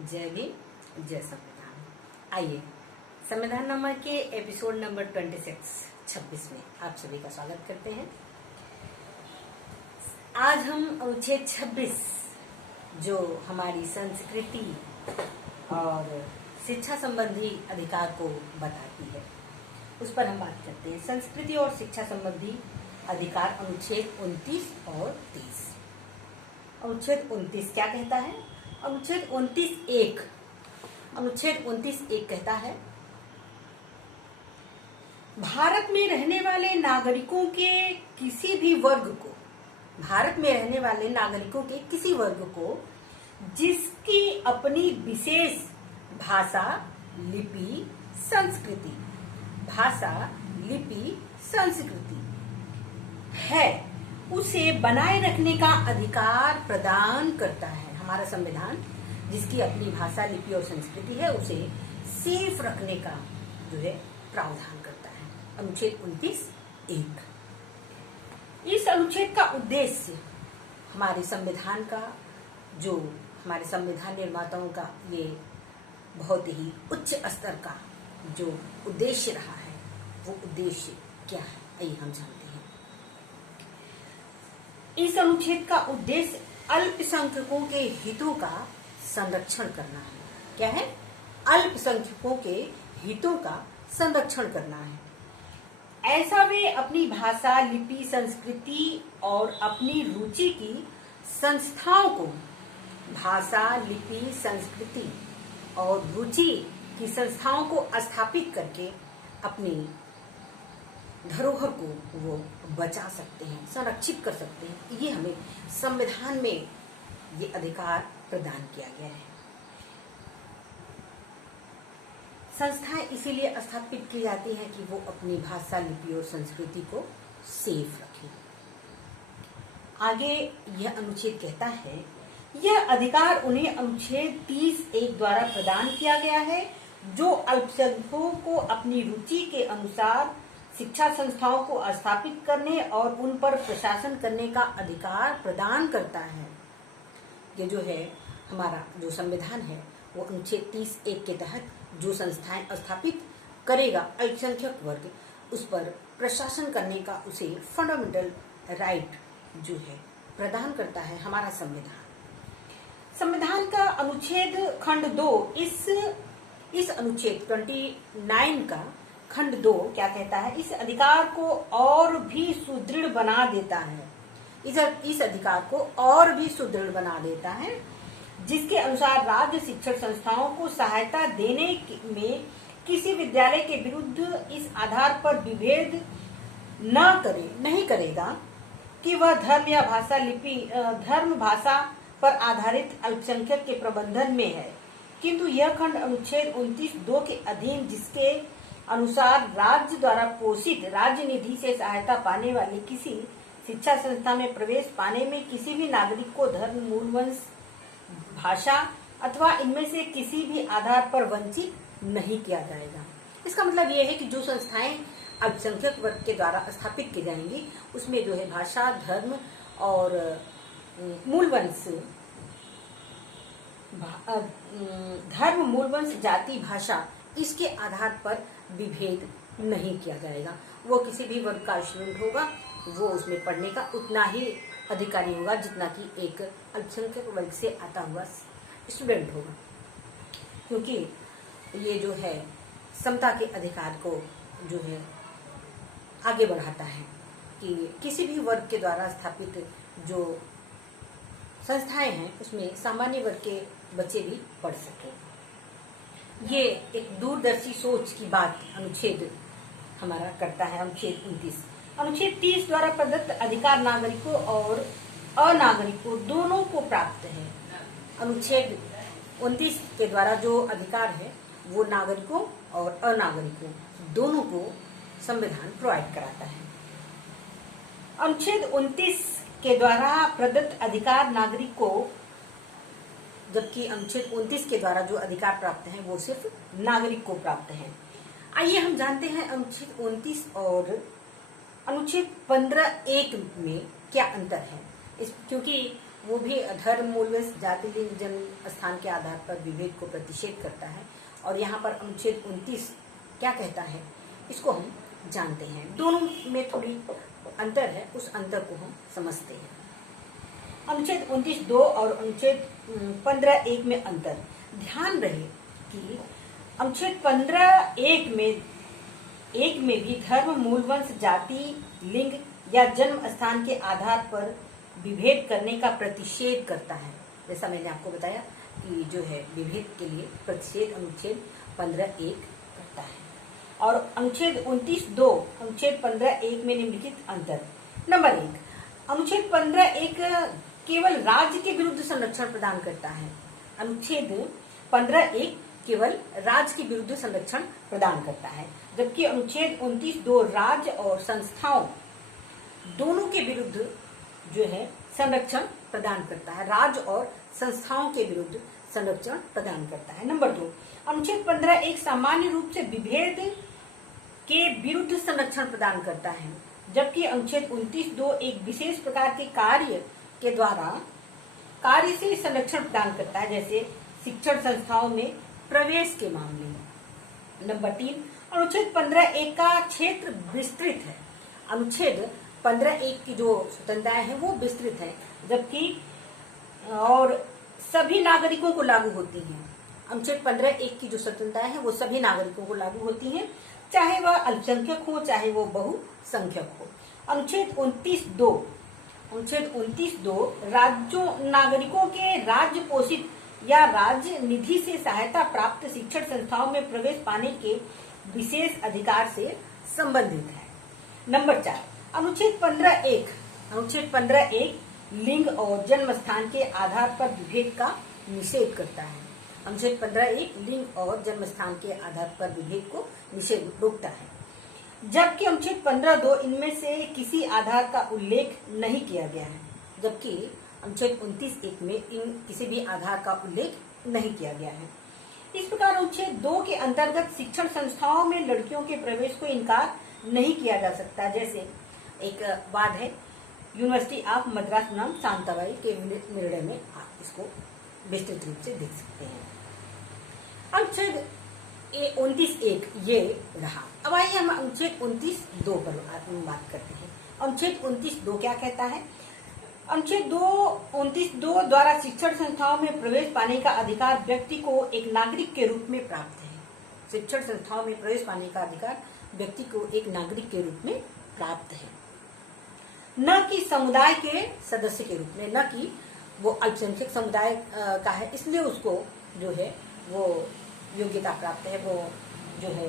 जय भीम जय संविधान। आइए संविधान नामा के एपिसोड नंबर 26 में आप सभी का स्वागत करते हैं। आज हम अनुच्छेद 26 जो हमारी संस्कृति और शिक्षा संबंधी अधिकार को बताती है उस पर हम बात करते हैं। संस्कृति और शिक्षा संबंधी अधिकार अनुच्छेद 29 और 30। अनुच्छेद 29 क्या कहता है? अनुच्छेद 29(1) कहता है, भारत में रहने वाले नागरिकों के किसी भी वर्ग को, भारत में रहने वाले नागरिकों के किसी वर्ग को जिसकी अपनी विशेष भाषा, लिपि, संस्कृति, भाषा, लिपि, संस्कृति है, उसे बनाए रखने का अधिकार प्रदान करता है। हमारा संविधान जिसकी अपनी भाषा, लिपि और संस्कृति है उसे सेफ रखने का जो है प्रावधान करता है। अनुच्छेद 29(1). इस अनुच्छेद का उद्देश्य हमारे संविधान का, जो हमारे संविधान निर्माताओं का ये बहुत ही उच्च स्तर का जो उद्देश्य रहा है, वो उद्देश्य क्या है आइए हम जानते हैं। इस अनुच्छेद का उद्देश्य अल्पसंख्यकों के हितों का संरक्षण करना है। क्या है? अल्पसंख्यकों के हितों का संरक्षण करना है। ऐसा वे अपनी भाषा, लिपि, संस्कृति और अपनी रुचि की संस्थाओं को, भाषा, लिपि, संस्कृति और रुचि की संस्थाओं को स्थापित करके अपनी धरोहर को वो बचा सकते हैं, संरक्षित कर सकते हैं। ये हमें संविधान में ये अधिकार प्रदान किया गया है। संस्थाएं इसीलिए स्थापित की जाती हैं कि वो अपनी भाषा, लिपि और संस्कृति को सेफ रखें। आगे यह अनुच्छेद कहता है, यह अधिकार उन्हें अनुच्छेद 30(1) द्वारा प्रदान किया गया है, जो अल्पसंख्यकों को अपनी रुचि के अनुसार शिक्षा संस्थाओं को स्थापित करने और उन पर प्रशासन करने का अधिकार प्रदान करता है। ये जो है हमारा जो संविधान है वो अनुच्छेद 30(1) के तहत जो संस्थाएं स्थापित करेगा अल्पसंख्यक वर्ग, उस पर प्रशासन करने का उसे फंडामेंटल राइट जो है प्रदान करता है हमारा संविधान। संविधान का अनुच्छेद खंड 2 इस अनुच्छेद 29 का खंड 2 क्या कहता है? इस अधिकार को और भी सुदृढ़ बना देता है। इस अधिकार को और भी सुदृढ़ बना देता है, जिसके अनुसार राज्य शिक्षण संस्थाओं को सहायता देने में किसी विद्यालय के विरुद्ध इस आधार पर विभेद नहीं करेगा कि वह धर्म या भाषा, लिपि, धर्म भाषा पर आधारित अल्पसंख्यक के प्रबंधन में है, किंतु यह खंड अनुच्छेद 29(2) के अधीन, जिसके अनुसार राज्य द्वारा पोषित राज्य निधि से सहायता पाने वाली किसी शिक्षा संस्था में प्रवेश पाने में किसी भी नागरिक को धर्म, मूल वंश, भाषा अथवा इनमें से किसी भी आधार पर वंचित नहीं किया जाएगा। इसका मतलब यह है कि जो संस्थाएं अल्पसंख्यक वर्ग के द्वारा स्थापित की जाएंगी उसमें जो है भाषा, धर्म और मूल वंश, धर्म, मूल वंश, जाति, भाषा, इसके आधार पर विभेद नहीं किया जाएगा। वो किसी भी वर्ग का स्टूडेंट होगा, वो उसमें पढ़ने का उतना ही अधिकारी होगा जितना कि एक अल्पसंख्यक वर्ग से आता हुआ स्टूडेंट होगा, क्योंकि ये जो है समता के अधिकार को जो है आगे बढ़ाता है कि किसी भी वर्ग के द्वारा स्थापित जो संस्थाएं हैं उसमें सामान्य वर्ग के बच्चे भी पढ़ सकें। ये एक दूरदर्शी सोच की बात अनुच्छेद हमारा करता है। अनुच्छेद 29। अनुच्छेद 30 द्वारा प्रदत्त अधिकार नागरिकों और अनागरिकों दोनों को प्राप्त है। अनुच्छेद 29 के द्वारा जो अधिकार है वो नागरिकों और अनागरिकों दोनों को संविधान प्रोवाइड कराता है। अनुच्छेद 29 के द्वारा प्रदत्त अधिकार नागरिक को, जबकि अनुच्छेद 29 के द्वारा जो अधिकार प्राप्त हैं वो सिर्फ नागरिक को प्राप्त हैं। आइए हम जानते हैं अनुच्छेद 29 और अनुच्छेद 15(1) में क्या अंतर है। क्योंकि वो भी धर्म, मूलवंश, जाति, लिंग, जन्म स्थान के आधार पर विभेद को प्रतिषेध करता है। और यहाँ पर अनुच्छेद 29 क्या कहता है, इसको हम जानते हैं। दोनों में थोड़ी अंतर है, उस अंतर को हम समझते हैं। अनुच्छेद 29(2) और अनुच्छेद 15(1) में अंतर। ध्यान रहे कि अनुच्छेद 15(1) में भी धर्म, मूलवंश, जाति, लिंग या जन्म स्थान के आधार पर विभेद करने का प्रतिषेध करता है। जैसा मैंने आपको बताया कि जो है विभेद के लिए प्रतिषेध अनुच्छेद 15(1) करता है। और अनुच्छेद 29(2), अनुच्छेद 15(1) में निम्नलिखित अंतर। नंबर 1, अनुच्छेद 15(1) केवल राज्य के विरुद्ध संरक्षण प्रदान करता है। अनुच्छेद 15(1) केवल राज्य के विरुद्ध संरक्षण प्रदान करता है, जबकि अनुच्छेद 29(2) राज्य और संस्थाओं दोनों के विरुद्ध जो है संरक्षण प्रदान करता है। राज्य और संस्थाओं के विरुद्ध संरक्षण प्रदान करता है। नंबर 2, अनुच्छेद 15(1) सामान्य रूप से विभेद के विरुद्ध संरक्षण प्रदान करता है, जबकि अनुच्छेद 29(2) एक विशेष प्रकार के कार्य के द्वारा कार्य से संरक्षण प्रदान करता है, जैसे शिक्षण संस्थाओं में प्रवेश के मामले में। नंबर 3, अनुच्छेद 15(1) का क्षेत्र विस्तृत है। अनुच्छेद 15(1) की जो स्वतंत्रताएं हैं वो विस्तृत है, जबकि और सभी नागरिकों को लागू होती हैं। अनुच्छेद 15(1) की जो स्वतंत्रताएं हैं वो सभी नागरिकों को लागू होती हैं, चाहे वह अल्पसंख्यक हो चाहे वो बहुसंख्यक हो। अनुच्छेद 29(2) राज्यों नागरिकों के राज्य पोषित या राज्य निधि से सहायता प्राप्त शिक्षण संस्थाओं में प्रवेश पाने के विशेष अधिकार से संबंधित है। नंबर 4, अनुच्छेद 15(1) लिंग और जन्म स्थान के आधार पर विभेद का निषेध करता है। अनुच्छेद 15(1) लिंग और जन्म स्थान के आधार पर विभेद को निषेध रोकता है, जबकि अनुच्छेद 15(2) इनमें से किसी आधार का उल्लेख नहीं किया गया है, जबकि अनुच्छेद 29(1) में इन किसी भी आधार का उल्लेख नहीं किया गया है। इस प्रकार अनुच्छेद 2 के अंतर्गत शिक्षण संस्थाओं में लड़कियों के प्रवेश को इनकार नहीं किया जा सकता। जैसे एक वाद है, यूनिवर्सिटी ऑफ मद्रास नाम शांताबाई के निर्णय में आप इसको विस्तृत रूप से देख सकते हैं। अनुच्छेद 29(1) ये रहा। अब आइए हम अनुच्छेद 29(2) पर बात करते हैं। अनुच्छेद 29(2) क्या कहता है? अनुच्छेद 29(2) द्वारा शिक्षण संस्थाओं में प्रवेश पाने का अधिकार व्यक्ति को एक नागरिक के रूप में प्राप्त है। शिक्षण संस्थाओं में प्रवेश पाने का अधिकार व्यक्ति को एक नागरिक के रूप में प्राप्त है, न कि समुदाय के सदस्य के रूप में, न कि वो अल्पसंख्यक समुदाय का है इसलिए उसको जो है वो योग्यता प्राप्त है, वो जो है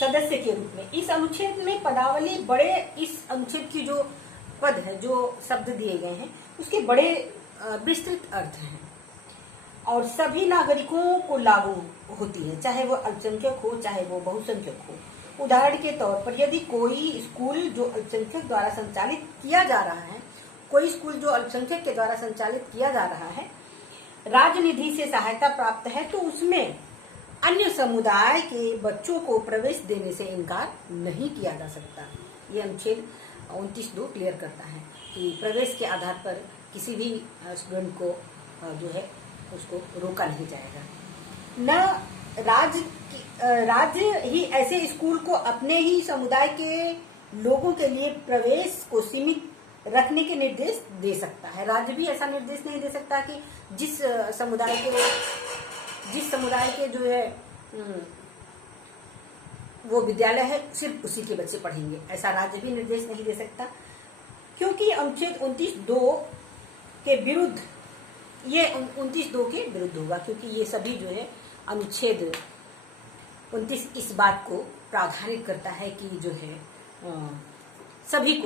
सदस्य के रूप में। इस अनुच्छेद में पदावली बड़े, इस अनुच्छेद की जो पद है, जो शब्द दिए गए हैं उसके बड़े विस्तृत अर्थ हैं और सभी नागरिकों को लागू होती है, चाहे वो अल्पसंख्यक हो चाहे वो बहुसंख्यक हो। उदाहरण के तौर पर यदि कोई स्कूल जो अल्पसंख्यक द्वारा संचालित किया जा रहा है, कोई स्कूल जो अल्पसंख्यक के द्वारा संचालित किया जा रहा है राजनिधि से सहायता प्राप्त है, तो उसमें अन्य समुदाय के बच्चों को प्रवेश देने से इनकार नहीं किया जा सकता। ये अनुच्छेद 29(2) क्लियर करता है कि प्रवेश के आधार पर किसी भी स्टूडेंट को जो है उसको रोका नहीं जाएगा। न राज्य ही ऐसे स्कूल को अपने ही समुदाय के लोगों के लिए प्रवेश को सीमित रखने के निर्देश दे सकता है। राज्य भी ऐसा निर्देश नहीं दे सकता कि जिस समुदाय के जो है वो विद्यालय है सिर्फ उसी के बच्चे पढ़ेंगे, ऐसा राज्य भी निर्देश नहीं दे सकता, क्योंकि अनुच्छेद 29(2) के विरुद्ध, ये 29(2) के विरुद्ध होगा, क्योंकि ये सभी जो है अनुच्छेद 29 इस बात को प्रावधानित करता है कि जो है सभी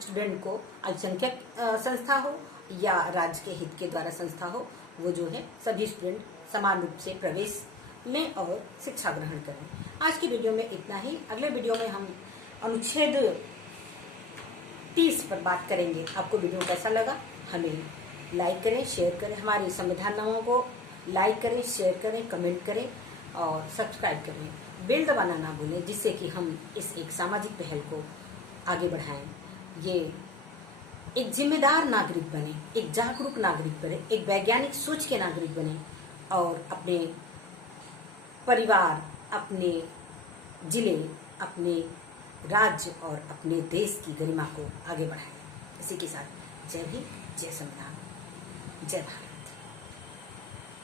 स्टूडेंट को अल्पसंख्यक संस्था हो या राज्य के हित के द्वारा संस्था हो, वो जो है सभी स्टूडेंट समान रूप से प्रवेश लें और शिक्षा ग्रहण करें। आज की वीडियो में इतना ही। अगले वीडियो में हम अनुच्छेद 30 पर बात करेंगे। आपको वीडियो कैसा लगा हमें लाइक करें, शेयर करें, हमारी संविधाननामाओं को लाइक करें, शेयर करें, कमेंट करें और सब्सक्राइब करें। बेल दबाना ना भूलें, जिससे कि हम इस एक सामाजिक पहल को आगे बढ़ाएं। ये एक जिम्मेदार नागरिक बने, एक जागरूक नागरिक बने, एक वैज्ञानिक सोच के नागरिक बने और अपने परिवार, अपने जिले, अपने राज्य और अपने देश की गरिमा को आगे बढ़ाएं। इसी के साथ जय हिंद, जय संविधान, जय भारत।